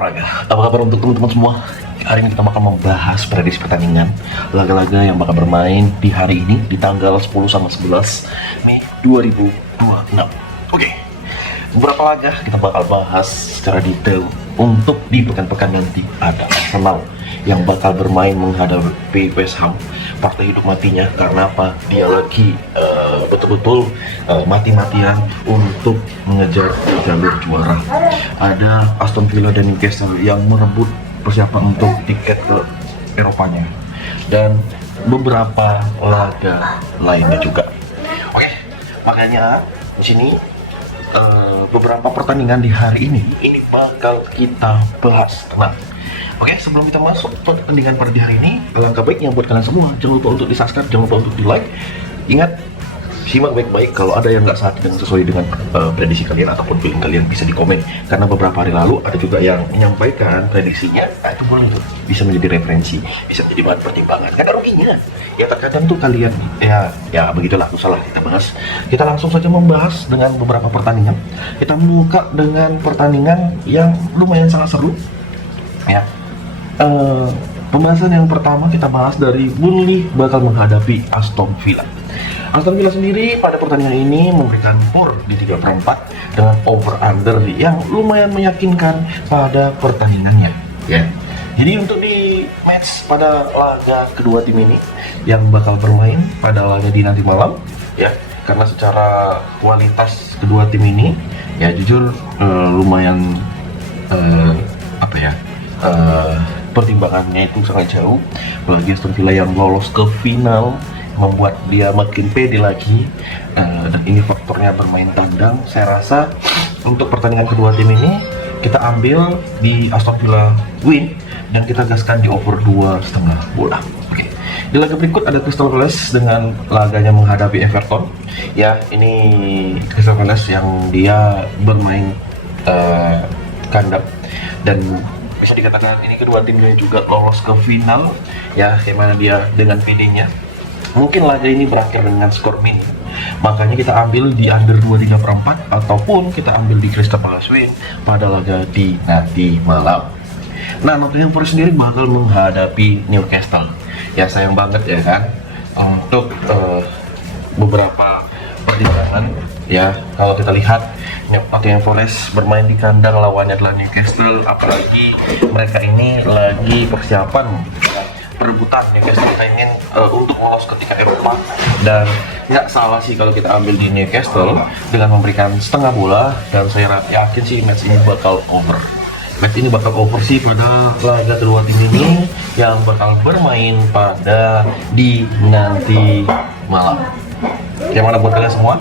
olahraga. Apa kabar untuk teman-teman semua? Hari ini kita bakal membahas prediksi pertandingan laga-laga yang bakal bermain di hari ini di tanggal 10 sama 11 Mei 2026. Oke, beberapa laga kita bakal bahas secara detail. Untuk di pekan-pekan nanti ada Arsenal yang bakal bermain menghadapi West Ham, partai hidup matinya. Karena apa? Dia lagi betul-betul mati-matian untuk mengejar jalur juara. Ada Aston Villa dan Newcastle yang merebut persiapan untuk tiket ke Eropanya, dan beberapa laga lainnya juga. Oke, makanya di sini beberapa pertandingan di hari ini bakal kita bahas. Nah, oke, sebelum kita masuk ke pertandingan pada hari ini, alangkah baiknya buat kalian semua jangan lupa untuk di-subscribe, jangan lupa untuk di-like. Ingat, simak baik-baik, kalau ada yang nggak sesuai dengan prediksi kalian ataupun feeling kalian bisa di komen. Karena beberapa hari lalu ada juga yang menyampaikan prediksinya, itu boleh tuh, bisa menjadi referensi, bisa menjadi bahan pertimbangan. Kan ada ruginya. Ya terkadang tuh kalian, ya begitulah, salah kita bahas. Kita langsung saja membahas dengan beberapa pertandingan. Kita buka dengan pertandingan yang lumayan sangat seru. Ya, pembahasan yang pertama kita bahas dari Burnley bakal menghadapi Aston Villa. Aston Villa sendiri pada pertandingan ini memberikan skor di 3/4 dengan over under yang lumayan meyakinkan pada pertandingannya. Ya. Jadi untuk di match pada laga kedua tim ini yang bakal bermain pada laga di nanti malam, ya, karena secara kualitas kedua tim ini ya jujur lumayan pertimbangannya itu sangat jauh. Bagi Aston Villa yang lolos ke final membuat dia makin pede lagi, dan ini faktornya bermain tandang. Saya rasa untuk pertandingan kedua tim ini kita ambil di Aston Villa win dan kita gaskan di over 2,5 bola. Oke. Di laga berikut ada Crystal Palace dengan laganya menghadapi Everton. Ya, ini Crystal Palace yang dia bermain kandang, dan bisa dikatakan ini kedua timnya juga lolos ke final. Ya, gimana dia dengan PD-nya. Mungkin laga ini berakhir dengan skor minim, makanya kita ambil di under 2,3/4 ataupun kita ambil di Crystal Palace win pada laga di nanti malam. Nah, Nottingham Forest sendiri bakal menghadapi Newcastle. Ya, sayang banget ya kan, untuk beberapa pertimbangan. Ya, kalau kita lihat Nottingham Forest bermain di kandang, lawannya adalah Newcastle, apalagi mereka ini lagi persiapan perebutan. Newcastle ingin untuk lolos ketika Eropa, dan nggak salah sih kalau kita ambil di Newcastle dengan memberikan setengah bola, dan saya yakin sih match ini bakal over. Match ini bakal over sih pada laga kedua tim ini yang bakal bermain pada di nanti malam. Gimana buat kalian semua?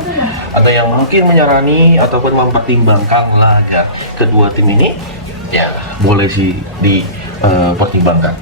Ada yang mungkin menyarani ataupun mempertimbangkan laga kedua tim ini? Ya, boleh sih dipertimbangkan.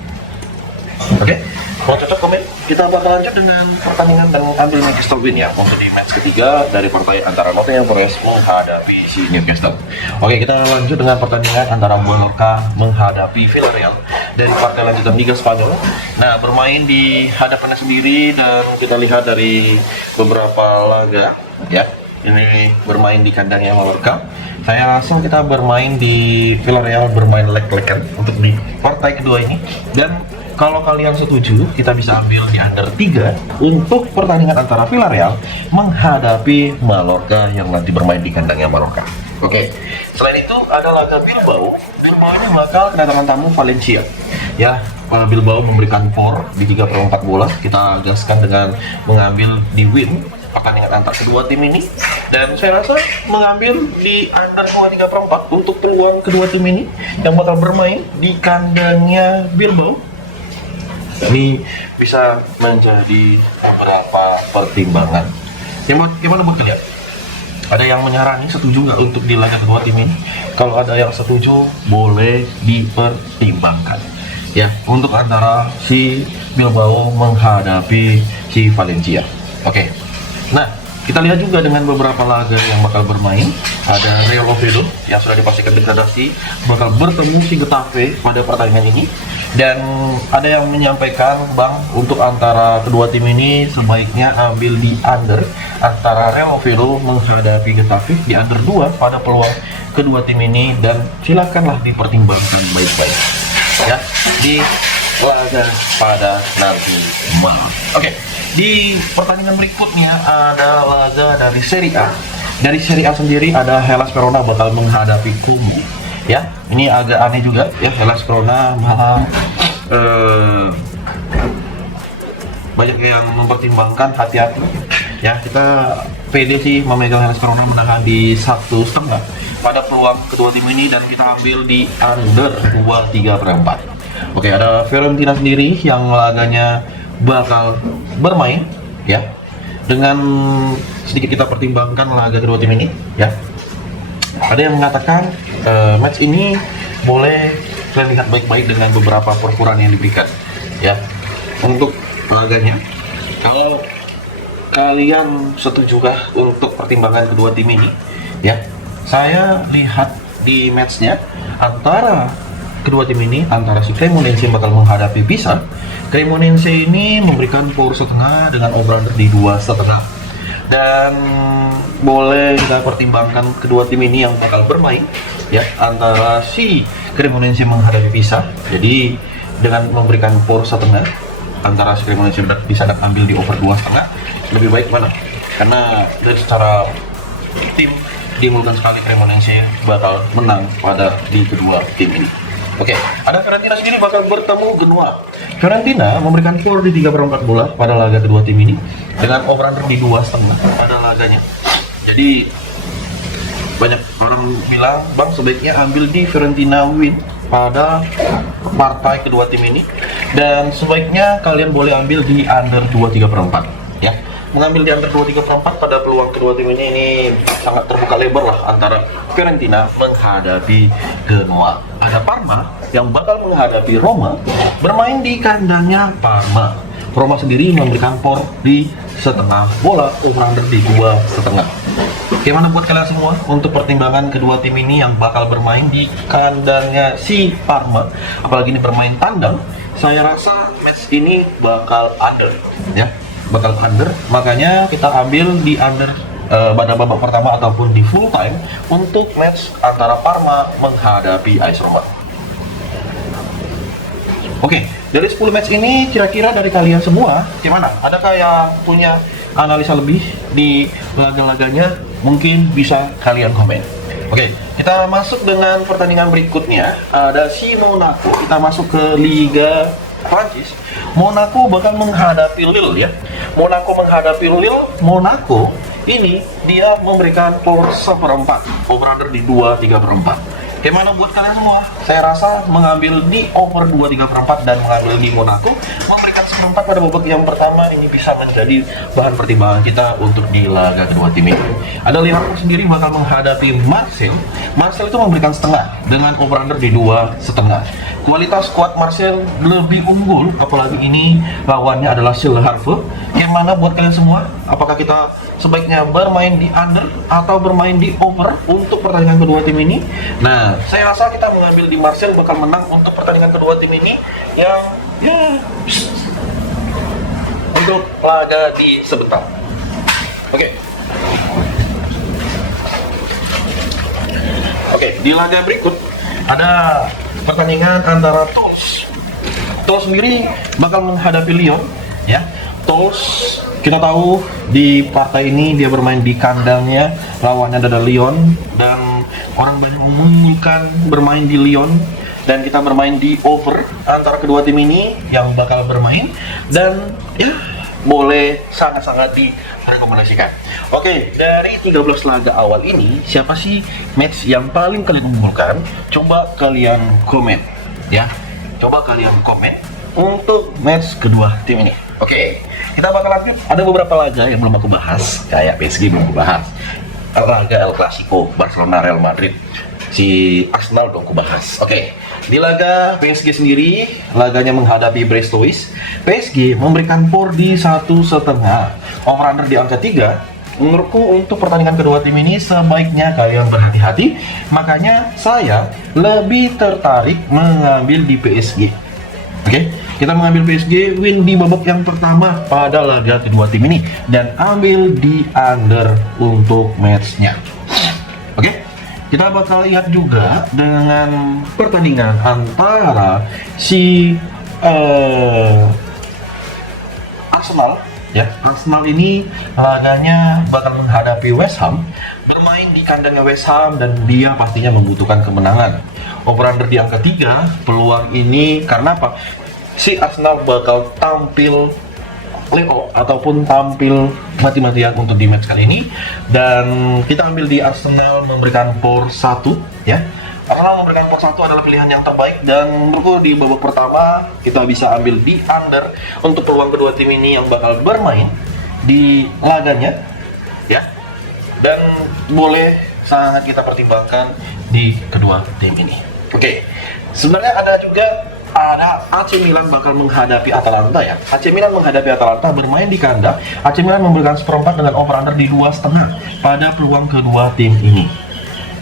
Oke, kalau cocok komen. Kita bakal lanjut dengan pertandingan dan ambil Newcastle win ya untuk di match ketiga dari partai antara Nottingham Forest menghadapi si Newcastle. Oke, kita lanjut dengan pertandingan antara Mallorca menghadapi Villarreal dari partai lanjutan Liga Spanyol. Nah, bermain di hadapannya sendiri, dan kita lihat dari beberapa laga ya, ini bermain di kandangnya Mallorca. Saya rasa kita bermain di Villarreal bermain leg-legan untuk di partai kedua ini, dan kalau kalian setuju, kita bisa ambil di under 3 untuk pertandingan antara Villarreal menghadapi Mallorca yang nanti bermain di kandangnya Mallorca. Oke, selain itu ada laga Bilbao. Bilbao ini bakal kedatangan tamu Valencia. Ya, Bilbao memberikan skor di 3/4 bola. Kita gaskan dengan mengambil di win pertandingan antara kedua tim ini, dan saya rasa mengambil di under 2,3/4 untuk peluang kedua tim ini yang bakal bermain di kandangnya Bilbao. Ini bisa menjadi beberapa pertimbangan. Gimana buat kalian? Ada yang menyarani, setuju nggak untuk di laga kedua tim ini? Kalau ada yang setuju, boleh dipertimbangkan. Ya, untuk antara si Bilbao menghadapi si Valencia. Oke. Nah, kita lihat juga dengan beberapa laga yang bakal bermain. Ada Real Oviedo yang sudah dipastikan degradasi bakal bertemu si Getafe pada pertandingan ini. Dan ada yang menyampaikan, Bang, untuk antara kedua tim ini sebaiknya ambil di under antara Real Oviedo menghadapi Getafe, di under 2 pada peluang kedua tim ini, dan silakanlah dipertimbangkan baik-baik ya di laga pada nanti malam. Oke, di pertandingan berikutnya ada laga dari Serie A. Dari Serie A sendiri ada Hellas Verona bakal menghadapi Como. Ya, ini agak aneh juga ya, Hellas Verona malah banyak yang mempertimbangkan, hati-hati ya. Kita pede sih memegang Hellas Verona menang di 1,5 pada peluang kedua tim ini, dan kita ambil di under 2,3/4. Oke, ada Fiorentina sendiri yang laganya bakal bermain ya. Dengan sedikit kita pertimbangkan laga kedua tim ini ya. Ada yang mengatakan match ini boleh kalian lihat baik-baik dengan beberapa perkuran yang diberikan ya untuk laganya. Kalau kalian setuju kah untuk pertimbangan kedua tim ini ya, saya lihat di matchnya antara kedua tim ini, antara si Cremonese bakal menghadapi Pisa. Cremonese ini memberikan power setengah dengan over-under di 2,5, dan boleh kita pertimbangkan kedua tim ini yang bakal bermain ya, antara si Cremonese menghadapi Pisa. Jadi dengan memberikan power setengah antara si Cremonese dan Pisa dan ambil di over 2,5, lebih baik mana? Karena dari secara tim dimungkinkan sekali Cremonese bakal menang pada di kedua tim ini. Oke, ada Fiorentina sendiri bakal bertemu Genoa. Fiorentina memberikan power di 3/4 bola pada laga kedua tim ini dengan over-under di 2,5 pada laganya. Jadi banyak orang bilang, Bang, sebaiknya ambil di Fiorentina win pada partai kedua tim ini, dan sebaiknya kalian boleh ambil di under 2,3/4 ya. Mengambil di under 2,3/4 pada peluang kedua tim ini sangat terbuka lebar lah antara Fiorentina menghadapi Genoa. Ada Parma yang bakal menghadapi Roma, bermain di kandangnya Parma. Roma sendiri memberikan power di setengah bola, over-under di 2,5. Gimana buat kalian semua untuk pertimbangan kedua tim ini yang bakal bermain di kandangnya si Parma, apalagi ini bermain tandang? Saya rasa match ini bakal under ya, bakal under. Makanya kita ambil di under pada babak pertama ataupun di full time untuk match antara Parma menghadapi AS Roma. Oke, dari 10 match ini kira-kira dari kalian semua gimana? Adakah yang punya analisa lebih di laga-laganya? Mungkin bisa kalian komen. Oke, kita masuk dengan pertandingan berikutnya. Ada si Monaco. Kita masuk ke Liga Prancis. Monaco bakal menghadapi Lille ya. Monaco menghadapi Lille. Monaco ini dia memberikan power 1/4, over-under di 2,3/4. Gimana buat kalian semua? Saya rasa mengambil di over 2,3/4 dan mengambil di Monaco memberikan 1/4 pada babak yang pertama ini bisa menjadi bahan pertimbangan kita untuk di laga kedua tim ini. Ada Liverpool sendiri bakal menghadapi Marseille. Marseille itu memberikan setengah dengan over-under di 2,5. Kualitas squad Marseille lebih unggul, apalagi ini lawannya adalah Schalke. Gimana buat kalian semua? Apakah kita sebaiknya bermain di under atau bermain di over untuk pertandingan kedua tim ini? Nah, saya rasa kita mengambil di Marseille bakal menang untuk pertandingan kedua tim ini yang untuk laga di sebentar. Oke, di laga berikut ada pertandingan antara Toulouse. Toulouse sendiri bakal menghadapi Lyon ya. Toulouse kita tahu di partai ini dia bermain di kandangnya, lawannya adalah Lyon, dan orang banyak mengunggulkan bermain di Lyon, dan kita bermain di over antara kedua tim ini yang bakal bermain, dan ya boleh sangat-sangat direkomendasikan. Oke, dari 13 laga awal ini siapa sih match yang paling kalian unggulkan? Coba kalian komen ya. Coba kalian komen untuk match kedua tim ini. Oke, kita bakal lanjut. Ada beberapa laga yang belum aku bahas, kayak PSG belum aku bahas. Laga El Clasico, Barcelona Real Madrid. Si Arsenal belum aku bahas. Oke, di laga PSG sendiri, laganya menghadapi Brestois. PSG memberikan power di 1,5, over-under di angka 3. Menurutku untuk pertandingan kedua tim ini sebaiknya kalian berhati-hati. Makanya saya lebih tertarik mengambil di PSG. Oke, kita mengambil PSG win di babak yang pertama pada laga kedua tim ini dan ambil di under untuk matchnya. Oke, kita bakal lihat juga dengan pertandingan antara si Arsenal. Ya, Arsenal ini laganya bakal menghadapi West Ham, bermain di kandangnya West Ham dan dia pastinya membutuhkan kemenangan. Over-under di angka 3, peluang ini karena apa? Si Arsenal bakal tampil Leo ataupun tampil mati-matian untuk di match kali ini, dan kita ambil di Arsenal memberikan power 1 ya. Arsenal memberikan power 1 adalah pilihan yang terbaik, dan menurutku di babak pertama kita bisa ambil di under untuk peluang kedua tim ini yang bakal bermain di laganya ya, dan boleh sangat kita pertimbangkan di kedua tim ini. Oke, sebenarnya ada AC Milan bakal menghadapi Atalanta ya. AC Milan menghadapi Atalanta bermain di kandang. AC Milan memberikan seperempat dengan over-under di 2,5 pada peluang kedua tim ini.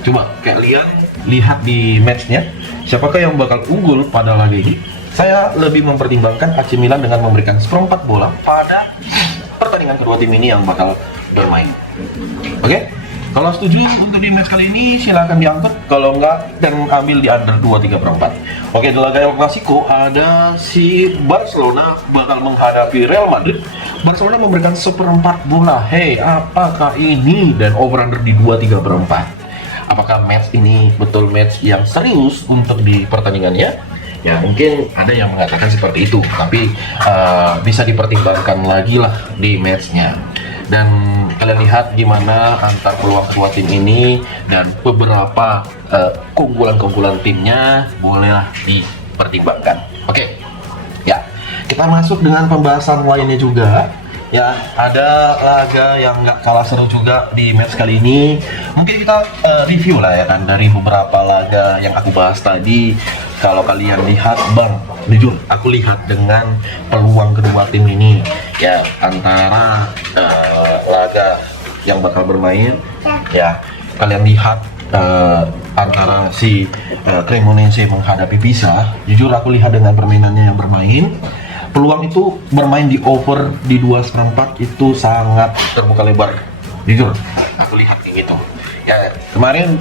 Coba kalian lihat di matchnya, siapakah yang bakal unggul pada laga ini? Saya lebih mempertimbangkan AC Milan dengan memberikan seperempat bola pada pertandingan kedua tim ini yang bakal bermain. Oke? Kalau setuju untuk di match kali ini silahkan diangkat, kalau enggak dan ambil di under 2,3/4. Oke, di laga El Clasico ada si Barcelona bakal menghadapi Real Madrid. Barcelona memberikan seperempat bola. Hey, apakah ini? Dan over under di 2,3/4. Apakah match ini betul match yang serius untuk di pertandingannya? Ya, mungkin ada yang mengatakan seperti itu, tapi bisa dipertimbangkan lagi lah di matchnya. Dan kalian lihat gimana antar peluang kedua tim ini dan beberapa keunggulan-keunggulan timnya bolehlah dipertimbangkan. Oke, ya kita masuk dengan pembahasan lainnya juga. Ya, ada laga yang nggak kalah seru juga di match kali ini. Mungkin kita review lah ya kan dari beberapa laga yang aku bahas tadi. Kalau kalian lihat, Bang, jujur aku lihat dengan peluang kedua tim ini ya, antara laga yang bakal bermain ya, kalian lihat antara si Cremonese menghadapi Pisa. Jujur aku lihat dengan permainannya yang bermain, peluang itu bermain di over di 2,4 itu sangat terbuka lebar. Jujur aku lihat kayak gitu ya. Kemarin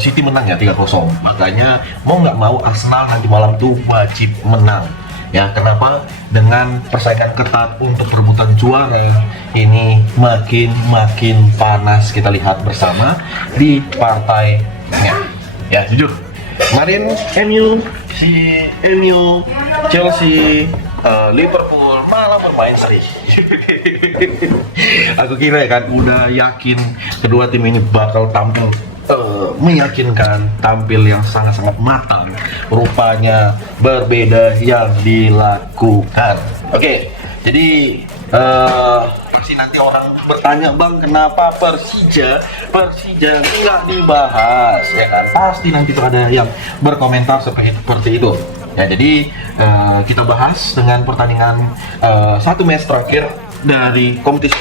City menang ya 3-0, makanya mau nggak mau Arsenal nanti malam tuh wajib menang ya. Kenapa? Dengan persaingan ketat untuk perebutan juara ini makin panas, kita lihat bersama di partainya ya. Jujur kemarin MU, Chelsea, Liverpool malah bermain seri. Aku kira kan udah yakin kedua tim ini bakal tampil meyakinkan, tampil yang sangat-sangat matang. Rupanya berbeda yang dilakukan. Oke, jadi pasti nanti orang bertanya, Bang, kenapa Persija nggak dibahas ya kan? Pasti nanti tuh ada yang berkomentar seperti itu. Ya, jadi kita bahas dengan pertandingan satu match terakhir dari kompetisi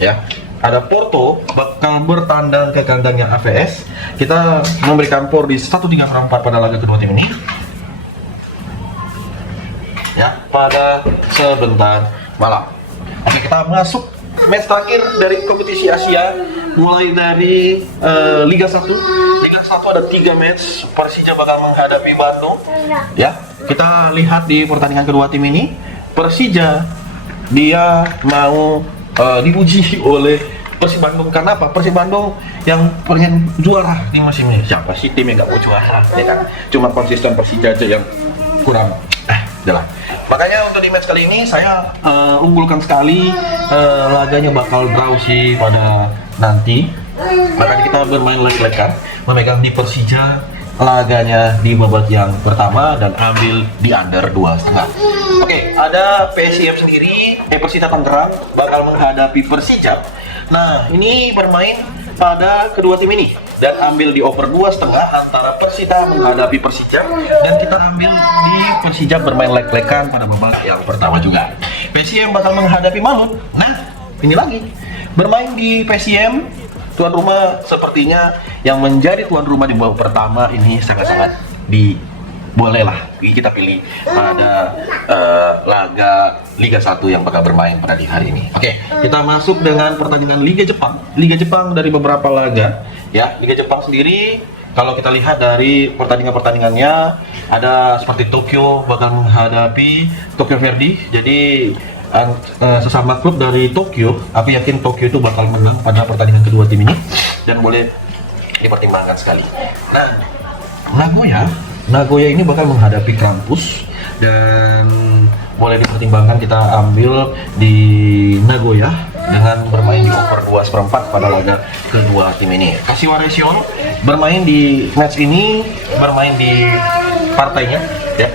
ya. Ada Porto bakal bertandang ke kandangnya AVS. Kita memberikan power di 1,3/4 pada laga kedua tim ini ya, pada sebentar malam. Oke, kita masuk match terakhir dari kompetisi Asia, mulai dari Liga 1. Liga 1 ada 3 match. Persija bakal menghadapi Bandung ya. Kita lihat di pertandingan kedua tim ini, Persija dia mau diuji oleh Persib Bandung. Karena apa? Persib Bandung yang pengen juara di musim ini. Siapa sih tim yang nggak mau juara ya kan? Cuma konsisten Persija aja yang kurang jalan. Makanya untuk di match kali ini saya unggulkan sekali, laganya bakal draw sih pada nanti. Makanya kita bermain leg-legan, memegang di Persija laganya di babak yang pertama dan ambil di under 2,5. Oke, ada PSIM sendiri, Persita Tangerang bakal menghadapi Persija. Nah, ini bermain pada kedua tim ini dan ambil di over 2,5 antara Persita menghadapi Persija, dan kita ambil di Persija bermain leg-legan pada babak yang pertama juga. PSIM bakal menghadapi Malut. Nah, ini lagi bermain di PSIM tuan rumah sepertinya yang menjadi tuan rumah di babak pertama ini sangat-sangat bolehlah kita pilih pada laga Liga 1 yang bakal bermain pada di hari ini. Oke, kita masuk dengan pertandingan Liga Jepang. Liga Jepang dari beberapa laga ya. Liga Jepang sendiri kalau kita lihat dari pertandingannya ada seperti Tokyo bakal menghadapi Tokyo Verdy. Jadi sesama klub dari Tokyo, aku yakin Tokyo itu bakal menang pada pertandingan kedua tim ini dan boleh dipertimbangkan sekali. Nah, Nagoya ini bakal menghadapi Krampus dan boleh dipertimbangkan kita ambil di Nagoya dengan bermain di over 2/4 pada laga kedua tim ini. Kashiwa Reysol bermain di match ini, bermain di partainya ya.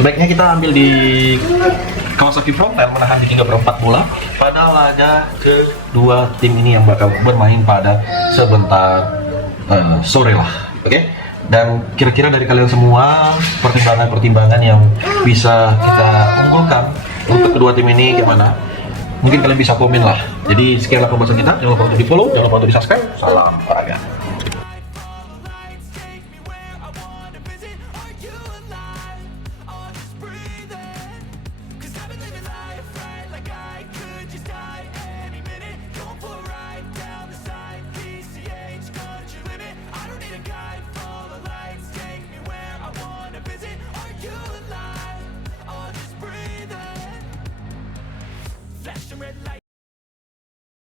Sebaiknya kita ambil di Kawasaki Frontale menahan di 3/4 bola pada laga kedua tim ini yang bakal bermain pada sebentar sore lah. Oke? Dan kira-kira dari kalian semua pertimbangan-pertimbangan yang bisa kita unggulkan untuk kedua tim ini gimana? Mungkin kalian bisa komen lah. Jadi sekianlah pembahasan kita. Jangan lupa untuk di follow, jangan lupa untuk di subscribe. Salam olahraga.